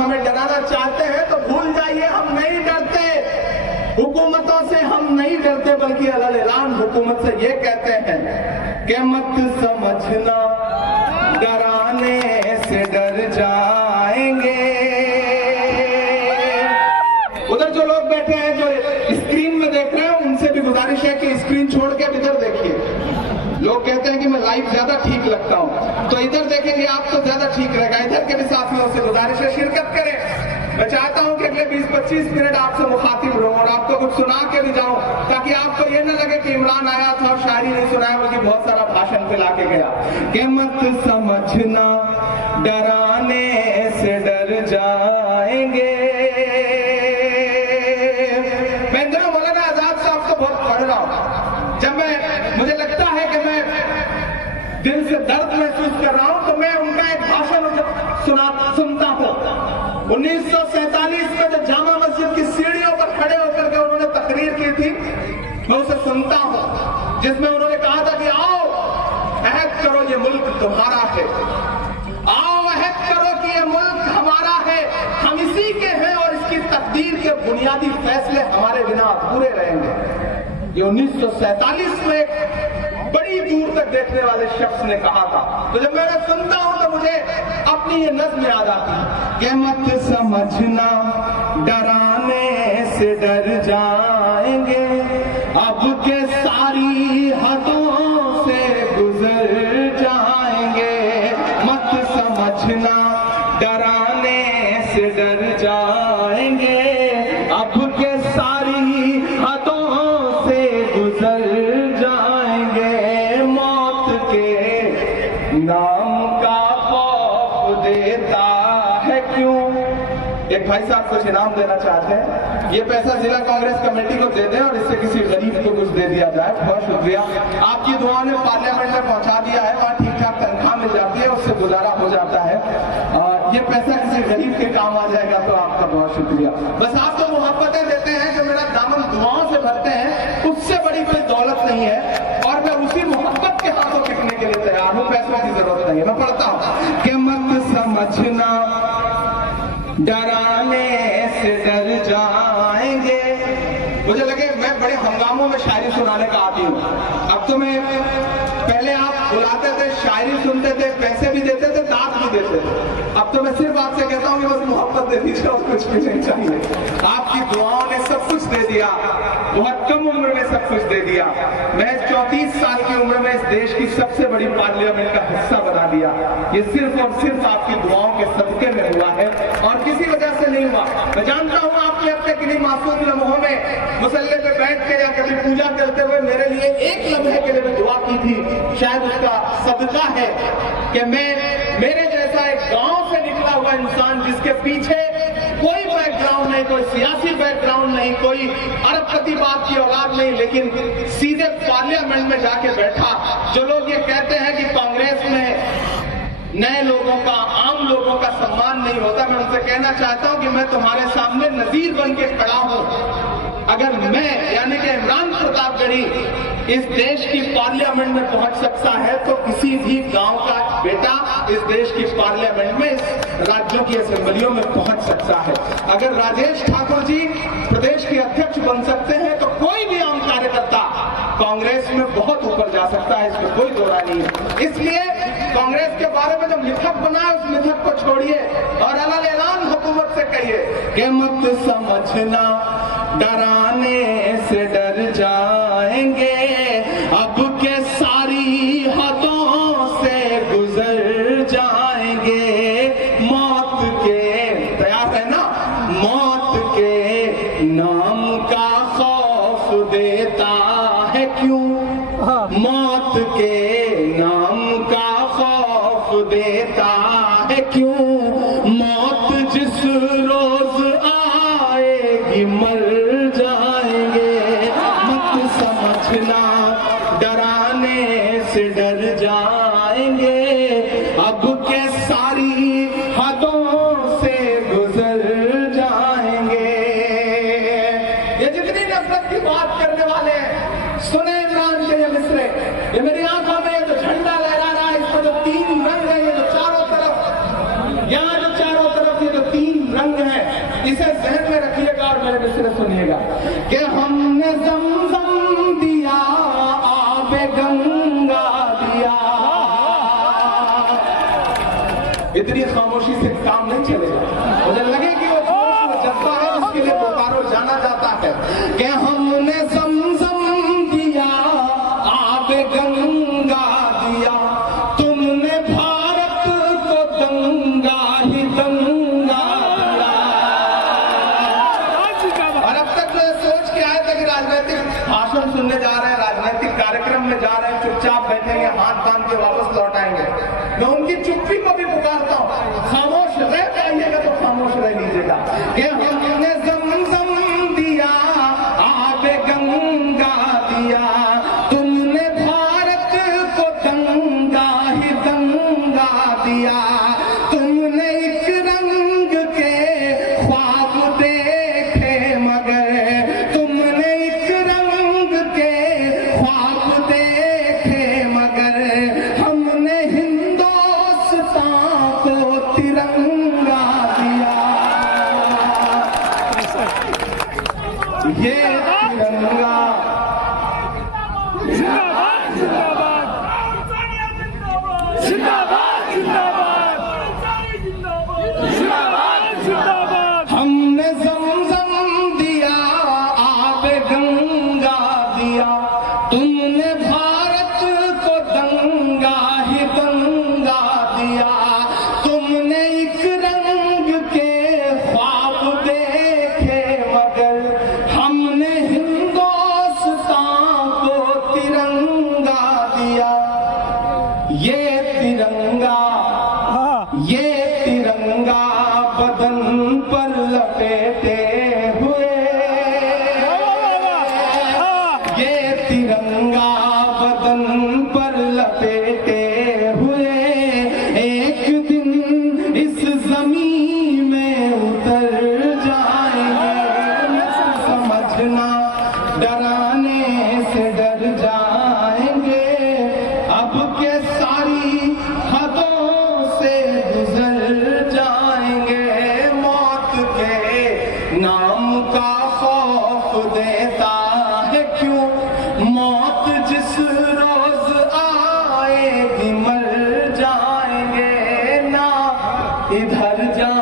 हमें डराना चाहते हैं तो भूल जाइए, हम नहीं डरते हुकूमतों से, हम नहीं डरते, बल्कि अल-ऐलान हुकूमत से ये कहते हैं कि मत समझना डराने से डर जाएंगे। उधर जो लोग बैठे हैं, जो स्क्रीन में देख रहे हैं, उनसे भी गुजारिश है कि स्क्रीन छोड़ के इधर देखिए। लोग कहते हैं कि मैं लाइव ज्यादा ठीक लगता हूं, तो इधर देखेंगे आप तो ज्यादा ठीक रहेगा। इधर के भी साथियों से गुजारिश है, शिरकत करें। मैं चाहता हूं कि अगले 20-25 मिनट आपसे मुखातिब रहूं और आपको कुछ सुना के भी जाऊं, ताकि आपको ये न लगे कि इमरान आया था और शायरी नहीं सुनाया, बल्कि बहुत सारा भाषण फैला के गया। कि मत समझना डराने से डर जाएंगे। मैं इन दिनों मौलाना आजाद साहब को बहुत पढ़ रहा हूं। जब मुझे लगता है कि मैं दिल से दर्द महसूस कर रहा हूं, तो मैं उनका एक भाषण सुनता हूं। 1947 में जब जामा मस्जिद की सीढ़ियों पर खड़े होकर के उन्होंने तकरीर की थी, मैं उसे सुनता हूं, जिसमें उन्होंने कहा था कि आओ अहद करो ये मुल्क तुम्हारा है, आओ अहद करो कि ये मुल्क हमारा है, हम इसी के हैं और इसकी तकदीर के बुनियादी फैसले हमारे बिना अधूरे रहेंगे। ये 1947 में बड़ी दूर तक देखने वाले शख्स ने कहा था। तो जब मैं सुनता हूं तो मुझे अपनी ये नज़्म याद आती है कि मत समझना डराने से डर जाएंगे, अब के सारी हदों से गुजर जाएंगे। मत समझना डराने से डर जाएंगे, अब के सारी हदों से गुजर जाएंगे। मौत के नाम का खौफ देता है क्यों। एक भाई साहब कुछ इनाम देना चाहते हैं, ये पैसा जिला कांग्रेस कमेटी को दे दें और इससे किसी गरीब को कुछ दे दिया जाए। बहुत शुक्रिया, आपकी दुआओं ने पार्लियामेंट में पहुंचा दिया है, वहां ठीक ठाक तनख्वाह मिल जाती है, उससे गुजारा हो जाता है। और ये पैसा किसी गरीब के काम आ जाएगा तो आपका बहुत शुक्रिया। बस आप तो मोहब्बतें देते हैं, जो मेरा दामन दुआओं से भरते हैं, उससे बड़ी कोई दौलत नहीं है और मैं उसी मोहब्बत के हाथों टिकने के लिए तैयार हूं, पैसों की जरूरत नहीं है। मैं पढ़ता हूं कि मत समझना डराने से डर जाएंगे। मुझे लगे मैं बड़े हंगामों में शायरी सुनाने का आदी हूं। अब तो मैं, पहले आप बुलाते थे, शायरी सुनते थे, पैसे भी देते थे, दांत भी देते थे। अब तो मैं सिर्फ आपसे कहता हूं कि बस मोहब्बत दे दीजिए और कुछ भी नहीं चाहिए। आपकी दुआओं ने सब कुछ दे दिया, बहुत कम उम्र में सब कुछ दे दिया। मैं 34 साल की उम्र में इस देश की सबसे बड़ी पार्लियामेंट का हिस्सा बना दिया। ये सिर्फ और सिर्फ आपकी दुआओं के सदके में हुआ है और किसी वजह से नहीं हुआ। मैं जानता हूं आपने अपने किन्हीं मासूम लम्हों में मुसल्ले पे बैठ के या कभी पूजा करते हुए मेरे लिए एक लम्हे के लिए भी दुआ की थी। शायद उसका सदका है कि मेरे जैसा एक गांव से निकला हुआ इंसान, जिसके पीछे कोई बैकग्राउंड नहीं, कोई सियासी बैकग्राउंड नहीं, कोई अरबपति बाप की औलाद नहीं, लेकिन सीधे पार्लियामेंट में जाके बैठा। जो लोग ये कहते हैं कि कांग्रेस में नए लोगों का, आम लोगों का सम्मान नहीं होता, मैं उनसे कहना चाहता हूं कि मैं तुम्हारे सामने नजीर बन के खड़ा हूं। अगर मैं, यानी कि इमरान प्रतापगढ़ी इस देश की पार्लियामेंट में पहुंच सकता है, तो किसी भी गांव का बेटा इस देश की पार्लियामेंट में, इस राज्यों की असेंबलियों में पहुंच सकता है। अगर राजेश ठाकुर जी प्रदेश के अध्यक्ष बन सकते हैं, तो कोई भी आम कार्यकर्ता कांग्रेस में बहुत ऊपर जा सकता है, इसमें कोई दो राय नहीं है। इसलिए कांग्रेस के बारे में जो मिथक बना है, उस मिथक को छोड़िए और अल-ऐलान हुकूमत से कहिए कि मत समझना डराने से डर जाएंगे, अब के सारी हदों से गुजर जाएंगे। मौत के, तैयार है ना, मौत के नाम का खौफ देता है क्यों। मौत के नाम का खौफ देता है क्यों। मौत जिस रोज आएगी मर जाएंगे। मत समझना डराने इसे जहन में रखिएगा और मेरे मिसरे सुनिएगा कि हमने ज़मज़म दिया, आबे गंगा दिया। इतनी खामोशी से काम नहीं चलेगा। मुझे लगे कि वो जज्बा है जिसके लिए बोकारो जाना जाता है कि हमने ज़मज़म दिया, आबे गंगा दिया, तुमने भारत को दंगा ही दंगा दिया। और अब तक तो सोच के आए थे कि राजनीतिक भाषण सुनने जा रहे हैं, राजनीतिक कार्यक्रम में जा रहे हैं, चुपचाप बैठेंगे, हाथ बांध के वापस लौट आएंगे। मैं उनकी चुप्पी को भी पुकारता हूँ, खामोश रह पाइएगा तो खामोश रह लीजिएगा कि हमने ज़मज़म दिया, आबे गंगा दिया, तुमने भारत को दंगा ही दंगा दिया, तुमने एक रंग के ख्वाब देखे मगर, तुमने एक रंग के ख्वाब देखे मगर, हमने हिंदुस्तान को तिरंगा दिया। ये तिरंगा जिंदाबाद जिंदाबाद जिंदाबाद जिंदाबाद जिंदाबाद। हमने ज़मज़म दिया, आबे गंगा दिया, तुमने भारत को दंगा ही दंगा दिया, तुमने एक रंग के ख्वाब देखे मगर, हमने हिंदुस्तान को तिरंगा दिया। ये तिरंगा बदन पर लपेटे हुए, ये तिरंगा बदन पर लपेटे हुए, एक दिन इस जमीन में उतर जाएंगे। समझना डराने से डर जाएंगे, अब के सारी हदों से गुजर जाएंगे। मौत के नाम का खौफ देता है क्यों, मौत जिस रोज आएगी मर जाएंगे ना इधर जा